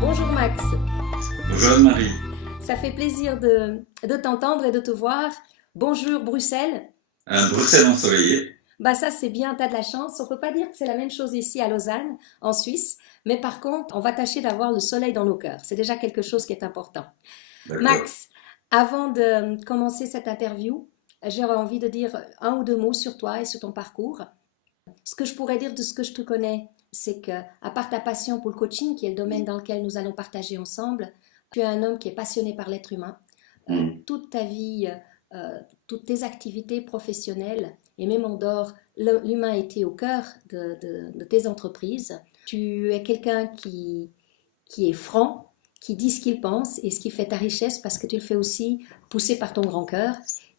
Bonjour Max, Bonjour Anne-Marie. ça fait plaisir de t'entendre et de te voir. Bonjour Bruxelles. Un Bruxelles ensoleillé. Bah ça c'est bien, t'as de la chance. On peut pas dire que c'est la même chose ici à Lausanne, en Suisse, mais par contre, on va tâcher d'avoir le soleil dans nos cœurs. C'est déjà quelque chose qui est important. D'accord. Max, avant de commencer cette interview, j'aurais envie de dire un ou deux mots sur toi et sur ton parcours. Ce que je pourrais dire de ce que je te connais, c'est que, à part ta passion pour le coaching, qui est le domaine dans lequel nous allons partager ensemble, tu es un homme qui est passionné par l'être humain. Toute ta vie, toutes tes activités professionnelles et même en dehors, l'humain était au cœur de tes entreprises. Tu es quelqu'un qui est franc, qui dit ce qu'il pense et ce qui fait ta richesse parce que tu le fais aussi poussé par ton grand cœur.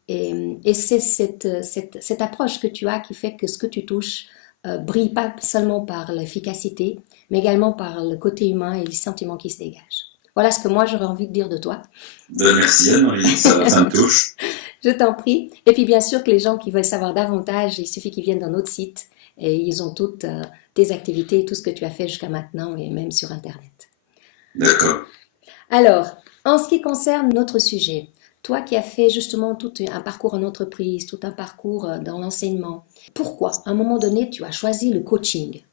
Et c'est cette approche que tu as qui fait que ce que tu touches brille pas seulement par l'efficacité, mais également par le côté humain et les sentiments qui se dégagent. Voilà ce que moi j'aurais envie de dire de toi. Merci Anne-Marie, ça me touche. Je t'en prie. Et puis bien sûr que les gens qui veulent savoir davantage, il suffit qu'ils viennent dans notre site et ils ont toutes tes activités, tout ce que tu as fait jusqu'à maintenant et même sur Internet. D'accord. Alors, en ce qui concerne notre sujet, toi qui as fait justement tout un parcours en entreprise, tout un parcours dans l'enseignement, pourquoi à un moment donné tu as choisi le coaching?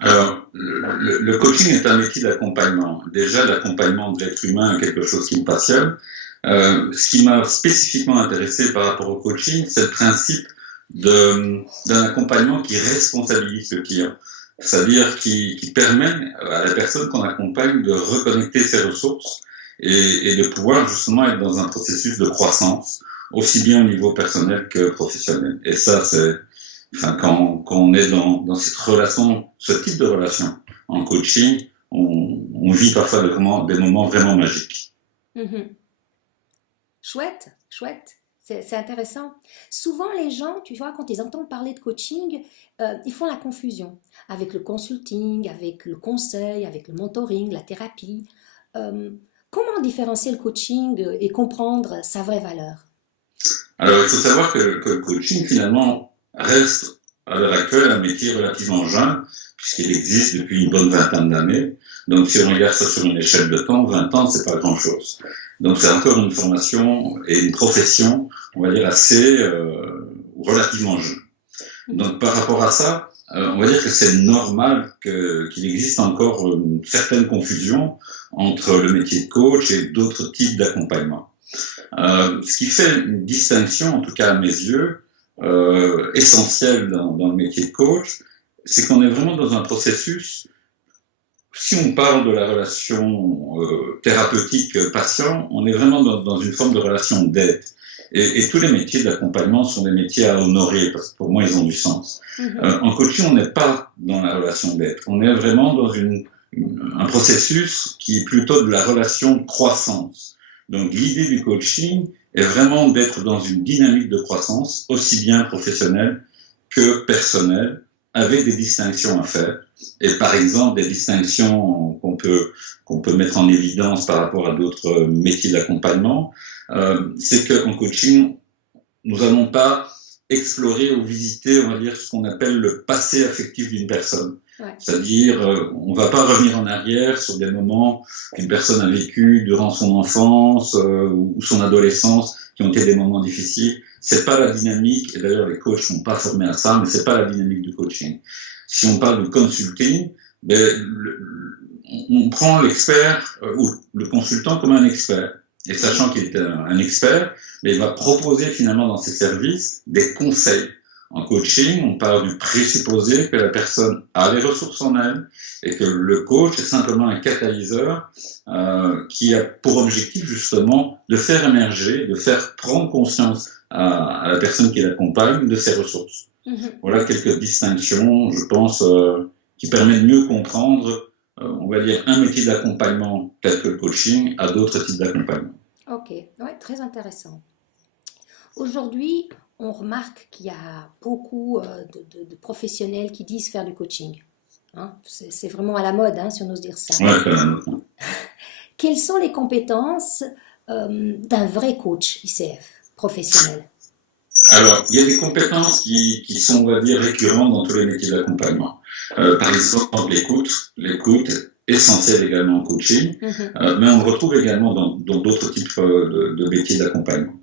Alors, le coaching est un métier d'accompagnement. Déjà, l'accompagnement de l'être humain est quelque chose qui me passionne. Ce qui m'a spécifiquement intéressé par rapport au coaching, c'est le principe d'un accompagnement qui responsabilise le client. C'est-à-dire qui permet à la personne qu'on accompagne de reconnecter ses ressources et de pouvoir justement être dans un processus de croissance, aussi bien au niveau personnel que professionnel. Et ça, quand on est dans cette relation, ce type de relation en coaching, on vit parfois des moments vraiment magiques. Mhm. Chouette, chouette. C'est intéressant. Souvent, les gens, tu vois, quand ils entendent parler de coaching, ils font la confusion avec le consulting, avec le conseil, avec le mentoring, la thérapie. Euh, Comment différencier le coaching et comprendre sa vraie valeur? Alors, il faut savoir que le coaching, finalement, reste à l'heure actuelle un métier relativement jeune, puisqu'il existe depuis une bonne vingtaine d'années. Donc, si on regarde ça sur une échelle de temps, 20 ans, c'est pas grand-chose. Donc, c'est encore une formation et une profession, on va dire, assez relativement jeune. Donc, par rapport à ça, on va dire que c'est normal qu'il existe encore une certaine confusion entre le métier de coach et d'autres types d'accompagnement. Ce qui fait une distinction, en tout cas à mes yeux, essentielle dans le métier de coach, c'est qu'on est vraiment dans un processus. Si on parle de la relation thérapeutique patient, on est vraiment dans une forme de relation d'aide. Et tous les métiers d'accompagnement sont des métiers à honorer, parce que pour moi, ils ont du sens. En coaching, on n'est pas dans la relation d'aide. On est vraiment dans un processus qui est plutôt de la relation de croissance. Donc, l'idée du coaching est vraiment d'être dans une dynamique de croissance, aussi bien professionnelle que personnelle, avec des distinctions à faire. Et par exemple, des distinctions qu'on peut mettre en évidence par rapport à d'autres métiers d'accompagnement, c'est qu'en coaching, nous n'allons pas explorer ou visiter, on va dire, ce qu'on appelle le passé affectif d'une personne. Ouais. C'est-à-dire, on ne va pas revenir en arrière sur des moments qu'une personne a vécu durant son enfance ou son adolescence, qui ont été des moments difficiles. C'est pas la dynamique, et d'ailleurs les coachs sont pas formés à ça, mais c'est pas la dynamique du coaching. Si on parle de consulting, on prend l'expert ou le consultant comme un expert. Et sachant qu'il est un expert, mais il va proposer finalement dans ses services des conseils. En coaching, on part du présupposé que la personne a les ressources en elle et que le coach est simplement un catalyseur qui a pour objectif justement de faire émerger, de faire prendre conscience à la personne qui l'accompagne de ses ressources. Voilà quelques distinctions, je pense, qui permettent de mieux comprendre, on va dire, un métier d'accompagnement tel que le coaching à d'autres types d'accompagnement. Ok, ouais, très intéressant. Aujourd'hui, on remarque qu'il y a beaucoup de professionnels qui disent faire du coaching. Hein, c'est vraiment à la mode, hein, si on ose dire ça. Ouais, quand même. Quelles sont les compétences d'un vrai coach ICF professionnel? Alors, il y a des compétences qui sont, on va dire, récurrentes dans tous les métiers d'accompagnement. Par exemple, l'écoute essentielle également en coaching, mais on le retrouve également dans d'autres types de métiers d'accompagnement.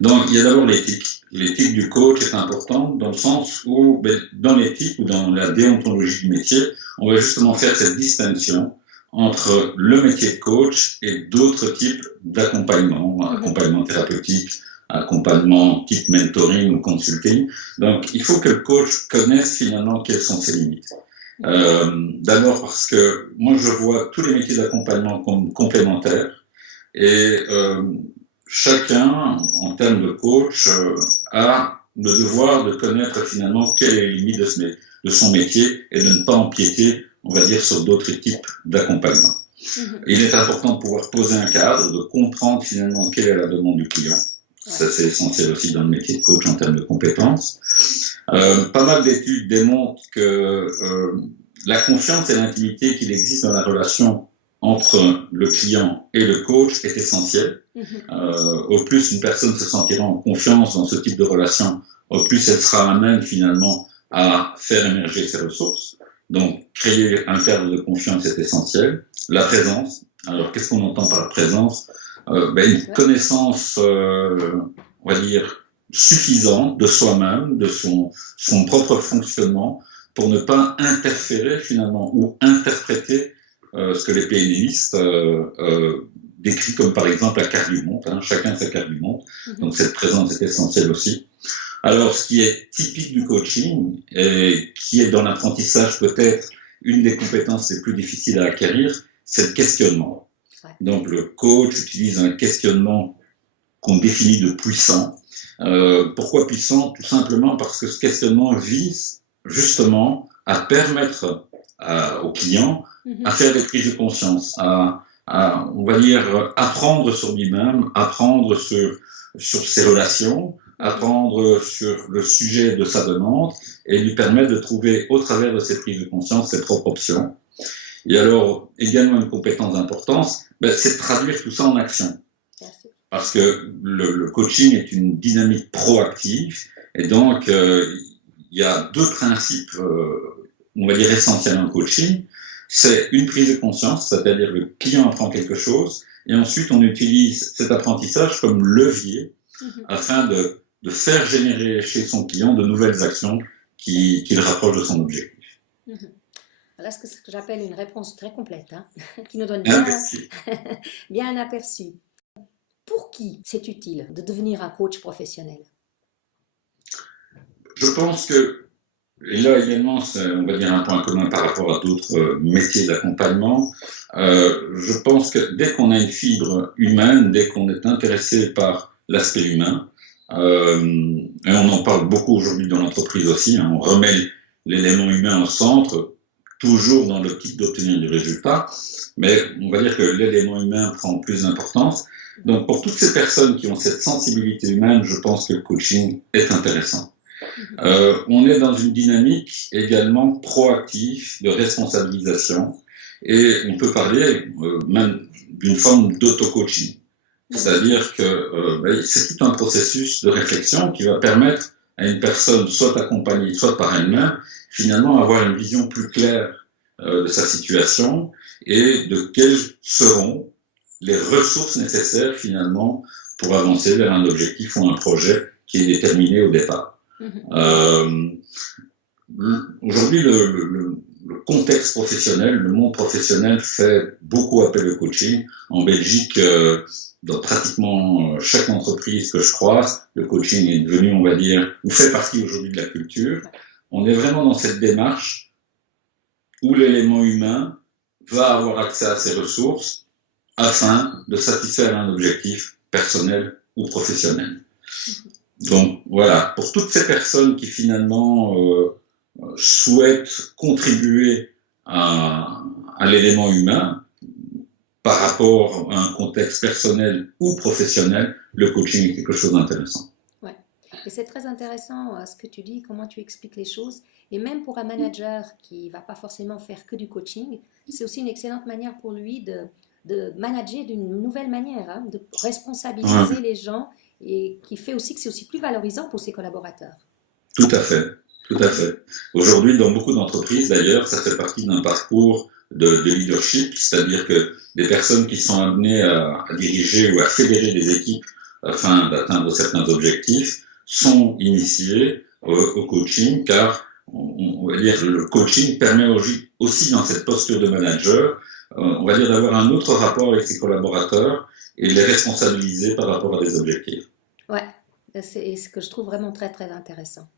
Donc, il y a d'abord l'éthique. L'éthique du coach est importante dans le sens où, dans l'éthique ou dans la déontologie du métier, on va justement faire cette distinction entre le métier de coach et d'autres types d'accompagnement, accompagnement thérapeutique, accompagnement type mentoring ou consulting. Donc, il faut que le coach connaisse finalement quelles sont ses limites. D'abord parce que moi, je vois tous les métiers d'accompagnement comme complémentaires et chacun, en termes de coach, a le devoir de connaître finalement quelles sont les limites de son métier et de ne pas empiéter, on va dire, sur d'autres types d'accompagnement. Il est important de pouvoir poser un cadre, de comprendre finalement quelle est la demande du client. Ça, c'est essentiel aussi dans le métier de coach en termes de compétences. Pas mal d'études démontrent que la confiance et l'intimité qu'il existe dans la relation entre le client et le coach est essentielle. Au plus une personne se sentira en confiance dans ce type de relation, au plus elle sera à même finalement à faire émerger ses ressources. Donc, créer un cadre de confiance est essentiel. La présence. Alors, qu'est-ce qu'on entend par présence ? Une connaissance, on va dire, suffisante de soi-même, de son propre fonctionnement, pour ne pas interférer finalement ou interpréter ce que les PNListes décrivent comme par exemple la carte du monde. Chacun sa carte du monde. Donc cette présence est essentielle aussi. Alors, ce qui est typique du coaching et qui est dans l'apprentissage peut-être une des compétences les plus difficiles à acquérir, c'est le questionnement. Donc, le coach utilise un questionnement qu'on définit de puissant. Pourquoi puissant ? Tout simplement parce que ce questionnement vise justement à permettre au client à faire des prises de conscience, à on va dire, apprendre sur lui-même, apprendre sur ses relations, apprendre sur le sujet de sa demande et lui permettre de trouver au travers de ses prises de conscience ses propres options. Et alors, également une compétence importante, c'est de traduire tout ça en action. Parce que le coaching est une dynamique proactive et donc il y a deux principes, on va dire essentiels en coaching. C'est une prise de conscience, c'est-à-dire que le client apprend quelque chose et ensuite on utilise cet apprentissage comme levier afin de faire générer chez son client de nouvelles actions qui le rapprochent de son objectif. Là, c'est ce que j'appelle une réponse très complète, qui nous donne bien un aperçu. Pour qui c'est utile de devenir un coach professionnel ? Je pense que, et là également, on va dire un point commun par rapport à d'autres métiers d'accompagnement, je pense que dès qu'on a une fibre humaine, dès qu'on est intéressé par l'aspect humain, et on en parle beaucoup aujourd'hui dans l'entreprise aussi, on remet l'élément humain au centre, toujours dans l'optique d'obtenir du résultat, mais on va dire que l'élément humain prend plus d'importance. Donc pour toutes ces personnes qui ont cette sensibilité humaine, je pense que le coaching est intéressant. On est dans une dynamique également proactive de responsabilisation et on peut parler même d'une forme d'auto-coaching. C'est-à-dire que c'est tout un processus de réflexion qui va permettre à une personne, soit accompagnée, soit par elle-même, finalement avoir une vision plus claire de sa situation et de quelles seront les ressources nécessaires finalement pour avancer vers un objectif ou un projet qui est déterminé au départ. Aujourd'hui, le contexte professionnel, le monde professionnel fait beaucoup appel au coaching. En Belgique, dans pratiquement chaque entreprise que je croise, le coaching est devenu, on va dire, ou fait partie aujourd'hui de la culture. On est vraiment dans cette démarche où l'élément humain va avoir accès à ses ressources afin de satisfaire un objectif personnel ou professionnel. Donc voilà, pour toutes ces personnes qui finalement souhaitent contribuer à l'élément humain par rapport à un contexte personnel ou professionnel, le coaching est quelque chose d'intéressant. Ouais, et c'est très intéressant ce que tu dis, comment tu expliques les choses. Et même pour un manager qui ne va pas forcément faire que du coaching, c'est aussi une excellente manière pour lui de manager d'une nouvelle manière, de responsabiliser les gens et qui fait aussi que c'est aussi plus valorisant pour ses collaborateurs. Tout à fait, tout à fait. Aujourd'hui, dans beaucoup d'entreprises, d'ailleurs, ça fait partie d'un parcours de leadership, c'est-à-dire que des personnes qui sont amenées à diriger ou à fédérer des équipes afin d'atteindre certains objectifs sont initiées au coaching, car on va dire le coaching permet aussi dans cette posture de manager, on va dire d'avoir un autre rapport avec ses collaborateurs et de les responsabiliser par rapport à des objectifs. Ouais, c'est ce que je trouve vraiment très très intéressant.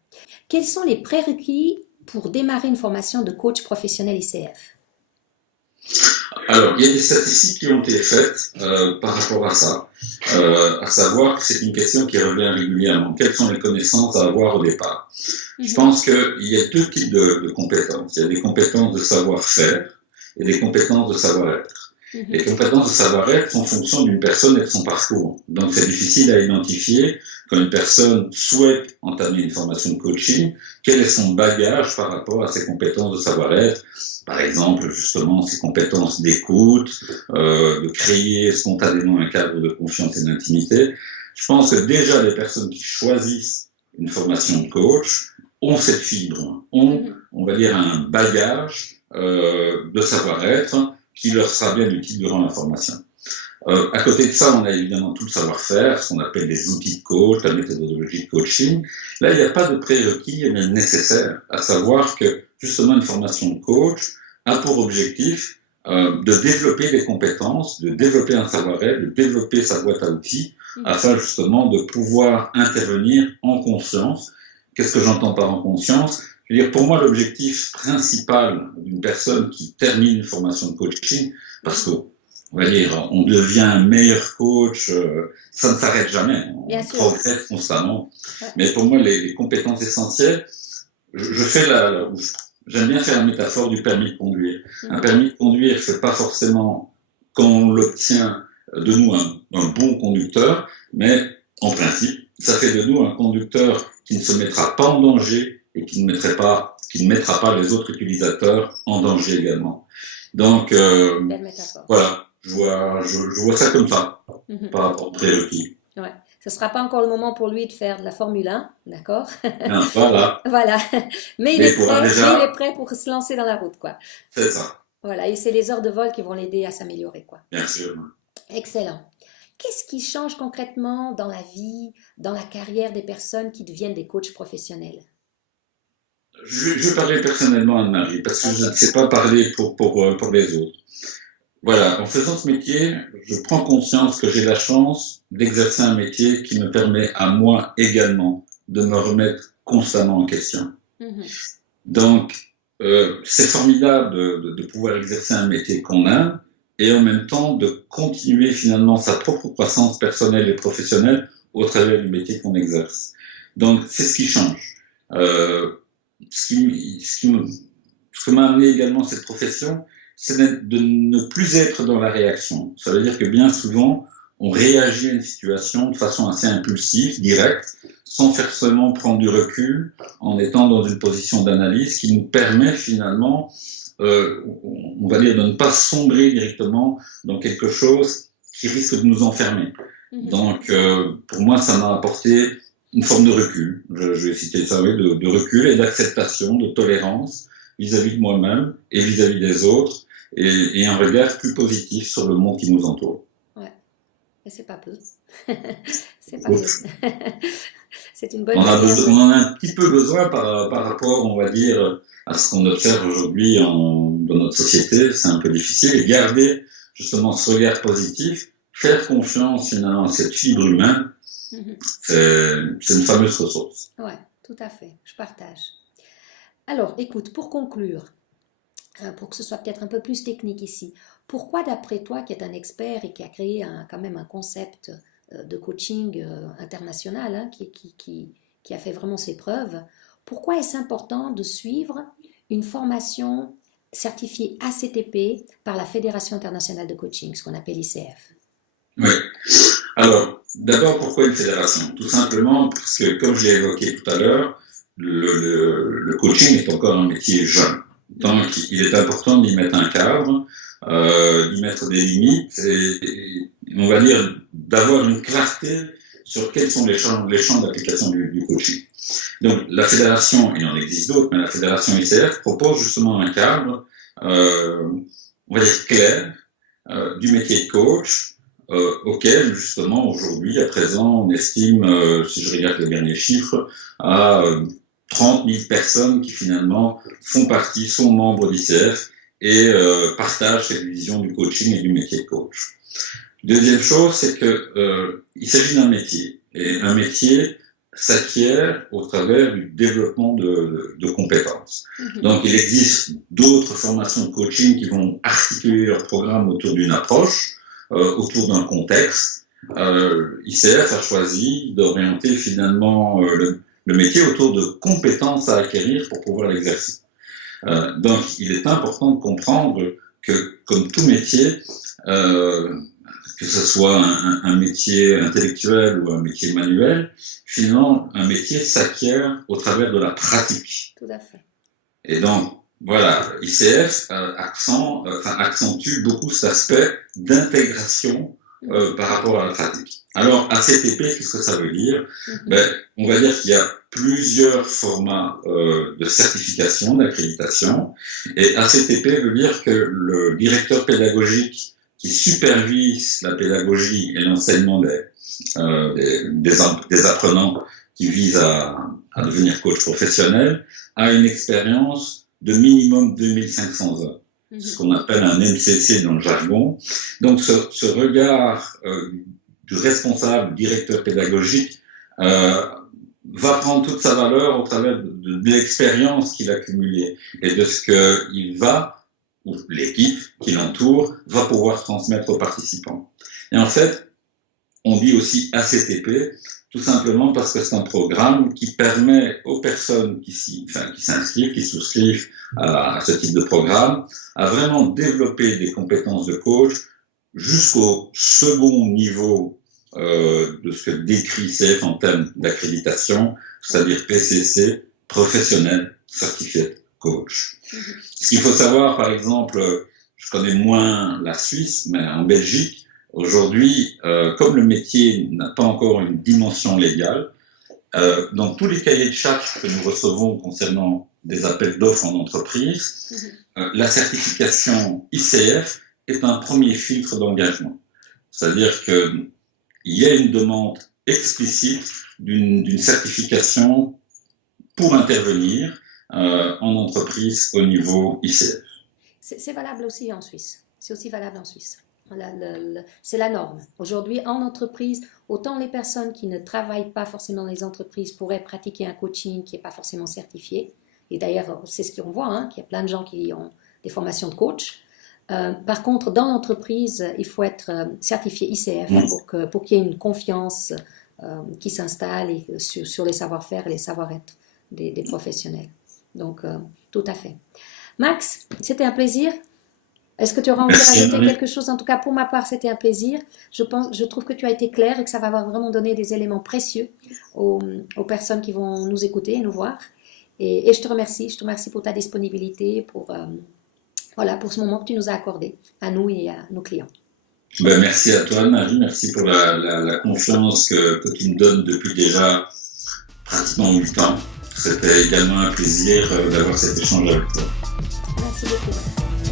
Quels sont les prérequis pour démarrer une formation de coach professionnel ICF? Alors, il y a des statistiques qui ont été faites par rapport à ça, à savoir que c'est une question qui revient régulièrement. Quelles sont les connaissances à avoir au départ? Je pense qu'il y a deux types de compétences. Il y a des compétences de savoir-faire et des compétences de savoir-être. Les compétences de savoir-être sont en fonction d'une personne et de son parcours. Donc, c'est difficile à identifier quand une personne souhaite entamer une formation de coaching, quel est son bagage par rapport à ses compétences de savoir-être. Par exemple, justement, ses compétences d'écoute, de créer spontanément un cadre de confiance et d'intimité. Je pense que déjà les personnes qui choisissent une formation de coach ont cette fibre, ont, on va dire, un bagage de savoir-être qui leur sera bien utile durant la formation. À côté de ça, on a évidemment tout le savoir-faire, ce qu'on appelle les outils de coach, la méthodologie de coaching. Là, il n'y a pas de prérequis nécessaire, à savoir que justement une formation de coach a pour objectif de développer des compétences, de développer un savoir-être, de développer sa boîte à outils, afin justement de pouvoir intervenir en conscience. Qu'est-ce que j'entends par en conscience? Je veux dire, pour moi, l'objectif principal d'une personne qui termine une formation de coaching, parce qu'on va dire, on devient un meilleur coach, ça ne s'arrête jamais, on progresse constamment. Mais pour moi, les compétences essentielles, j'aime bien faire la métaphore du permis de conduire. Un permis de conduire ne fait pas forcément, quand on l'obtient, de nous un bon conducteur, mais en principe, ça fait de nous un conducteur qui ne se mettra pas en danger et qui ne mettra pas les autres utilisateurs en danger également. Donc, voilà, je vois ça comme ça, par rapport au prérequis. Ouais. Ce ne sera pas encore le moment pour lui de faire de la Formule 1, d'accord? Voilà. Voilà. Mais il est prêt pour se lancer dans la route, quoi. C'est ça. Voilà, et c'est les heures de vol qui vont l'aider à s'améliorer, quoi. Bien sûr. Excellent. Qu'est-ce qui change concrètement dans la vie, dans la carrière des personnes qui deviennent des coachs professionnels? Je vais parler personnellement, Anne-Marie, parce que je ne sais pas parler pour les autres. Voilà, en faisant ce métier, je prends conscience que j'ai la chance d'exercer un métier qui me permet à moi également de me remettre constamment en question. Donc, c'est formidable de pouvoir exercer un métier qu'on aime et en même temps de continuer finalement sa propre croissance personnelle et professionnelle au travers du métier qu'on exerce. Donc, c'est ce qui change. Ce que m'a amené également cette profession, c'est de ne plus être dans la réaction. Ça veut dire que bien souvent, on réagit à une situation de façon assez impulsive, directe, sans forcément prendre du recul, en étant dans une position d'analyse qui nous permet finalement, on va dire, de ne pas sombrer directement dans quelque chose qui risque de nous enfermer. Donc, pour moi, ça m'a apporté une forme de recul, je vais citer ça, oui, de recul et d'acceptation, de tolérance vis-à-vis de moi-même et vis-à-vis des autres, et un regard plus positif sur le monde qui nous entoure. Ouais, et c'est pas peu. C'est pas peu. C'est une bonne chose. On en a un petit peu besoin par rapport, on va dire, à ce qu'on observe aujourd'hui dans notre société. C'est un peu difficile, et garder justement ce regard positif, faire confiance finalement à cette fibre humaine, c'est une fameuse ressource. Oui, tout à fait, je partage. Alors, écoute, pour conclure, pour que ce soit peut-être un peu plus technique ici, pourquoi d'après toi, qui es un expert et qui a créé quand même un concept de coaching international, hein, qui a fait vraiment ses preuves, pourquoi est-ce important de suivre une formation certifiée ACTP par la Fédération internationale de coaching, ce qu'on appelle ICF? Oui. Alors, d'abord, pourquoi une fédération? Tout simplement parce que, comme je l'ai évoqué tout à l'heure, le coaching est encore un métier jeune. Donc, il est important d'y mettre un cadre, d'y mettre des limites et on va dire d'avoir une clarté sur quels sont les champs d'application du coaching. Donc, la fédération, il en existe d'autres, mais la fédération ICF propose justement un cadre, on va dire clair, du métier de coach, auquel, justement, aujourd'hui, à présent, on estime, si je regarde les derniers chiffres, à 30 000 personnes qui, finalement, font partie, sont membres d'ICF et partagent cette vision du coaching et du métier de coach. Deuxième chose, c'est que il s'agit d'un métier. Et un métier s'acquiert au travers du développement de compétences. Donc, il existe d'autres formations de coaching qui vont articuler leur programme autour d'une approche, autour d'un contexte. ICF a choisi d'orienter finalement le métier autour de compétences à acquérir pour pouvoir l'exercer. Donc, il est important de comprendre que, comme tout métier, que ce soit un métier intellectuel ou un métier manuel, finalement, un métier s'acquiert au travers de la pratique. Tout à fait. Et donc, voilà, ICF accentue beaucoup cet aspect d'intégration par rapport à la pratique. Alors, ACTP, qu'est-ce que ça veut dire? On va dire qu'il y a plusieurs formats de certification, d'accréditation. Et ACTP veut dire que le directeur pédagogique qui supervise la pédagogie et l'enseignement des apprenants qui visent à devenir coach professionnel a une expérience de minimum 2500 heures. Ce qu'on appelle un MCC dans le jargon. Donc, ce regard du responsable, directeur pédagogique, va prendre toute sa valeur au travers de l'expérience qu'il a cumulée et de ce qu'il va, ou l'équipe qui l'entoure, va pouvoir transmettre aux participants. Et en fait, on dit aussi ACTP, tout simplement parce que c'est un programme qui permet aux personnes qui s'inscrivent, qui souscrivent à ce type de programme, à vraiment développer des compétences de coach jusqu'au second niveau de ce que décrit ICF en termes d'accréditation, c'est-à-dire PCC, Professionnel Certified Coach. Ce qu'il faut savoir, par exemple, je connais moins la Suisse, mais en Belgique, aujourd'hui, comme le métier n'a pas encore une dimension légale, dans tous les cahiers de charges que nous recevons concernant des appels d'offres en entreprise, la certification ICF est un premier filtre d'engagement. C'est-à-dire qu'il y a une demande explicite d'une certification pour intervenir en entreprise au niveau ICF. C'est valable aussi en Suisse. C'est aussi valable en Suisse. C'est la norme. Aujourd'hui, en entreprise, autant les personnes qui ne travaillent pas forcément dans les entreprises pourraient pratiquer un coaching qui n'est pas forcément certifié. Et d'ailleurs, c'est ce qu'on voit, qu'il y a plein de gens qui ont des formations de coach. Par contre, dans l'entreprise, il faut être certifié ICF pour qu'il y ait une confiance qui s'installe sur les savoir-faire et les savoir-être des professionnels. Donc, tout à fait. Max, c'était un plaisir. Est-ce que tu auras envie de rajouter quelque chose? En tout cas, pour ma part, c'était un plaisir. Je trouve que tu as été clair et que ça va vraiment donner des éléments précieux aux personnes qui vont nous écouter et nous voir. Et je te remercie. Je te remercie pour ta disponibilité, pour ce moment que tu nous as accordé, à nous et à nos clients. Merci à toi, Marie. Merci pour la confiance que tu me donnes depuis déjà pratiquement 8 ans. C'était également un plaisir d'avoir cet échange avec toi. Merci beaucoup.